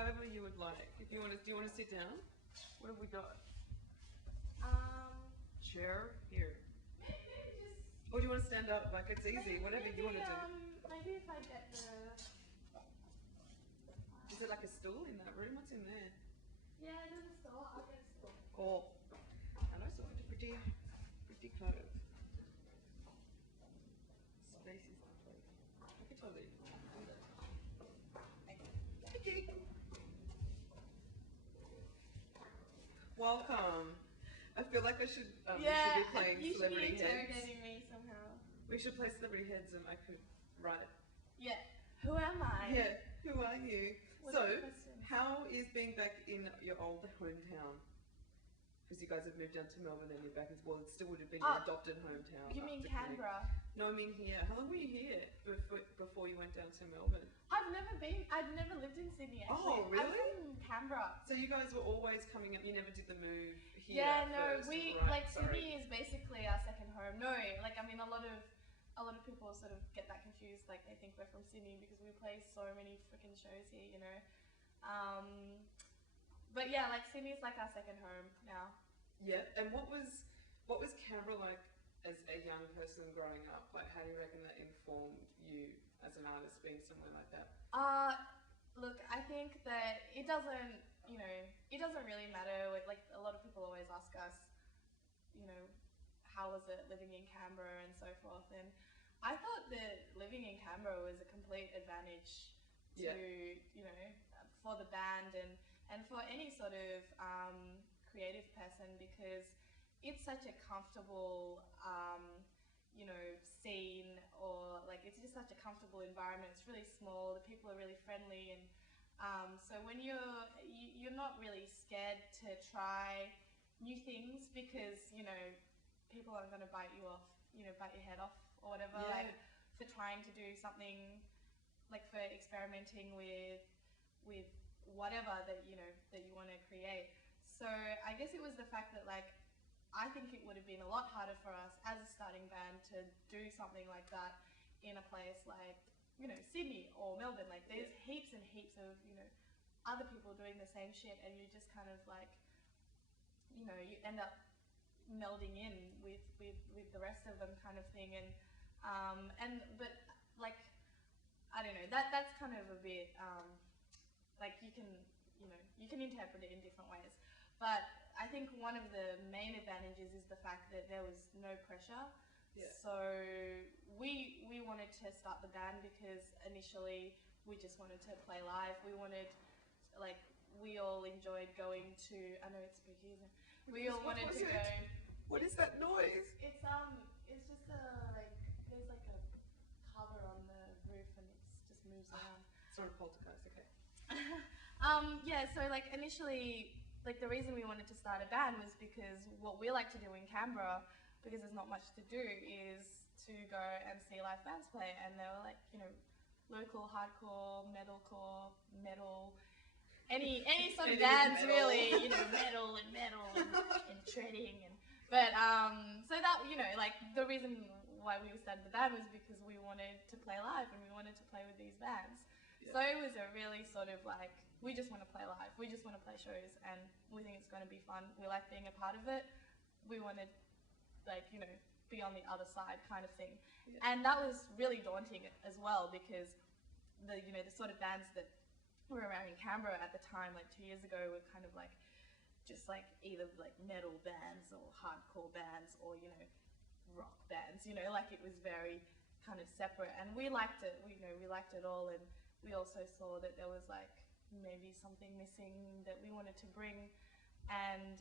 However you would like. If you want to, do you want to sit down? What have we got? Chair here. Maybe just. Or do you want to stand up? Like it's easy. Whatever you want to do. Maybe if I get the. Is it like a stool in that room? What's in there? Yeah, there's a stool. I'll get a stool. Oh, and I saw it pretty kind of space is that place. I could totally do that. Okay. Welcome. I feel like I should, we should be playing you celebrity should be heads. interrogating me somehow. We should play celebrity heads and I could write. Yeah. Who am I? Yeah, who are you? What's So, the question? how is being back in your old hometown? Because you guys have moved down to Melbourne and you're back in, well, it still would have been your adopted hometown. You mean after Canberra? No, I mean here. How long were you here before you went down to Melbourne? I've never lived in Sydney actually. Oh, really? I was in Canberra. So you guys were always coming up, you never did the move here Yeah, no, first, we, right, like, Sydney is basically our second home. No, like, I mean, a lot of people sort of get that confused, like, they think we're from Sydney because we play so many freaking shows here, you know. But yeah, like, Sydney's like our second home now. Yeah, and what was Canberra like as a young person growing up? Like, how do you reckon that informed you as an artist being somewhere like that? Look, I think that it doesn't really matter. With, like, a lot of people always ask us, you know, how was it living in Canberra and so forth. And I thought that living in Canberra was a complete advantage to, you know, for the band and for any sort of creative person, because it's such a comfortable, you know, scene, or like it's just such a comfortable environment. It's really small. The people are really friendly, and so when you're not really scared to try new things, because you know people aren't going to bite you off, you know, bite your head off or whatever, like for trying to do something, like for experimenting with whatever that you know that you want to create. So I guess it was the fact that, like, I think it would have been a lot harder for us as a starting band to do something like that in a place like, you know, Sydney or Melbourne. Like, there's heaps and heaps of, you know, other people doing the same shit, and you just kind of like, you know, you end up melding in with the rest of them, kind of thing. But like, I don't know, that's kind of a bit like, you can interpret it in different ways. But I think one of the main advantages is the fact that there was no pressure. Yeah. So we wanted to start the band because initially we just wanted to play live. We wanted, like, we all enjoyed going to, I know it's spooky, isn't it? We all wanted to go. What is that noise? It's just like, there's like a cover on the roof and it just moves around. It's not a poltergeist, okay. Yeah, so like initially, like the reason we wanted to start a band was because what we like to do in Canberra, because there's not much to do, is to go and see live bands play. And they were like, you know, local hardcore, metalcore, metal, any sort of bands really, you know, metal and shredding but so that, you know, like the reason why we started the band was because we wanted to play live and we wanted to play with these bands. Yeah. So it was a really sort of like, we just want to play live, we just want to play shows, and we think it's going to be fun. We like being a part of it. We wanted, like, you know, be on the other side kind of thing. Yeah. And that was really daunting as well, because the, you know, the sort of bands that were around in Canberra at the time, like 2 years ago, were kind of like just like either like metal bands or hardcore bands or, you know, rock bands, you know, like it was very kind of separate, and we liked it. We liked it all, and we also saw that there was like maybe something missing that we wanted to bring. And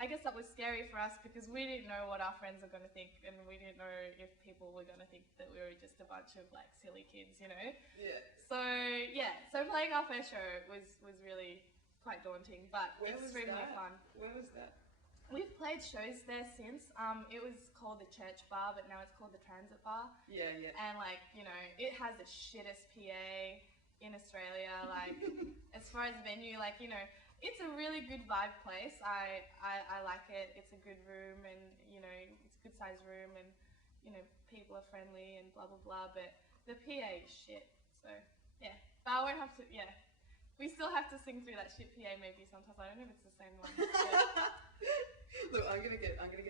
I guess that was scary for us because we didn't know what our friends were going to think, and we didn't know if people were going to think that we were just a bunch of like silly kids, you know? Yeah. So playing our first show was really quite daunting, but it was really fun. Where was that? We've played shows there since. It was called the Church Bar, but now it's called the Transit Bar. Yeah, yeah. And like, you know, it has the shittest PA in Australia. Like, as far as venue, like, you know, it's a really good vibe place. I like it. It's a good room, and you know, it's a good sized room, and you know, people are friendly and blah blah blah. But the PA is shit. So yeah, but I won't have to. Yeah, We still have to sing through that shit PA maybe sometimes. I don't know if it's the same one. But